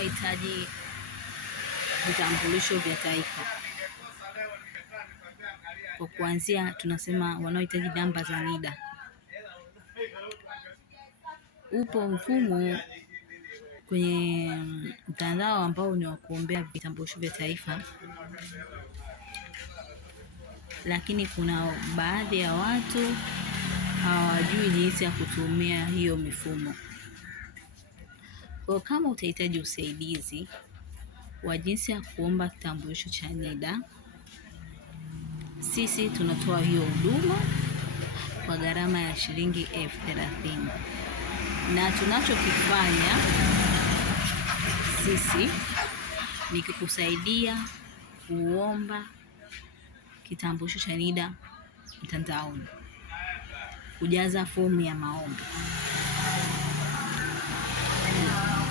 hitaji vitambulisho vya taifa. Kwa kuanzia tunasema wanaohitaji namba za NIDA. Upo mfumo kwenye mtandao ambao ni wa kuombea vitambulisho vya taifa, lakini kuna baadhi ya watu hawajui jinsi ya kutumia hiyo mifumo. Kwa kama utahitaji usaidizi wa jinsi ya kuomba kitambulisho cha NIDA, sisi tunatoa hiyo huduma kwa gharama ya shilingi 30,000. Na tunachokifanya sisi ni kukusaidia kuomba kitambulisho cha NIDA mtandaoni, kujaza fomu ya maombi.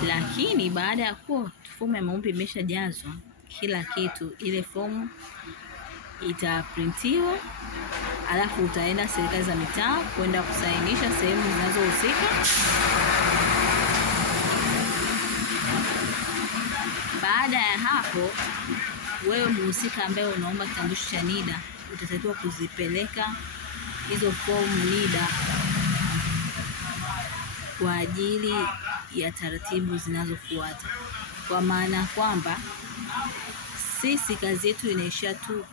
Lakini baada ya kuwa fomu ya maombi imeshajazwa kila kitu, ile fomu itaprintiwa, alafu utaenda serikali za mitaa kwenda kusainisha sehemu zinazohusika. Baada ya hapo, wewe mhusika ambaye unaomba kitambulisho cha NIDA utatakiwa kuzipeleka hizo fomu NIDA kwa ajili ya taratibu zinazofuata. Kwa maana kwamba sisi kazi yetu inaishia tu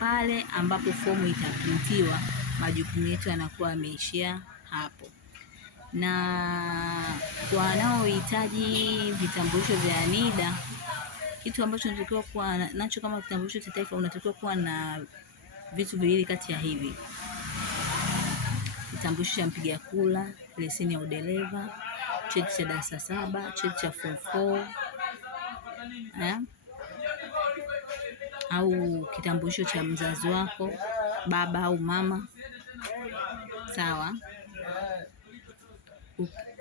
pale ambapo fomu itaprintiwa, majukumu yetu yanakuwa yameishia hapo. Na kwa wanaohitaji vitambulisho vya NIDA, kitu ambacho unatakiwa kuwa nacho kama kitambulisho cha taifa, unatakiwa kuwa na vitu viwili kati ya hivi: kitambulisho cha mpiga kura, leseni ya udereva, cheti cha darasa 7, cheti cha form 4, au kitambulisho cha mzazi wako, baba au mama. Sawa?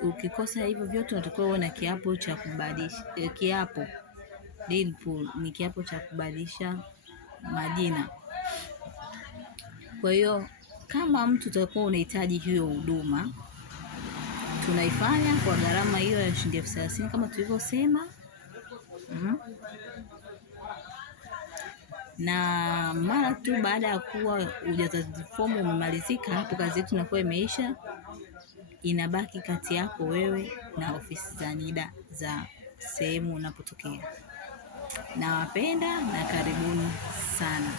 Ukikosa hivyo vyote, unatakiwa uwe na kiapo cha kubadilisha. Kiapo ni kiapo cha kubadilisha majina. Kwa hiyo kama mtu utakuwa unahitaji hiyo huduma, tunaifanya kwa gharama hiyo ya shilingi 30,000 kama tulivyosema. Na mara tu baada ya kuwa ujazaji fomu umemalizika, hapo kazi yetu inakuwa imeisha. Inabaki kati yako wewe na ofisi za NIDA za sehemu unapotokea. Nawapenda na karibuni sana.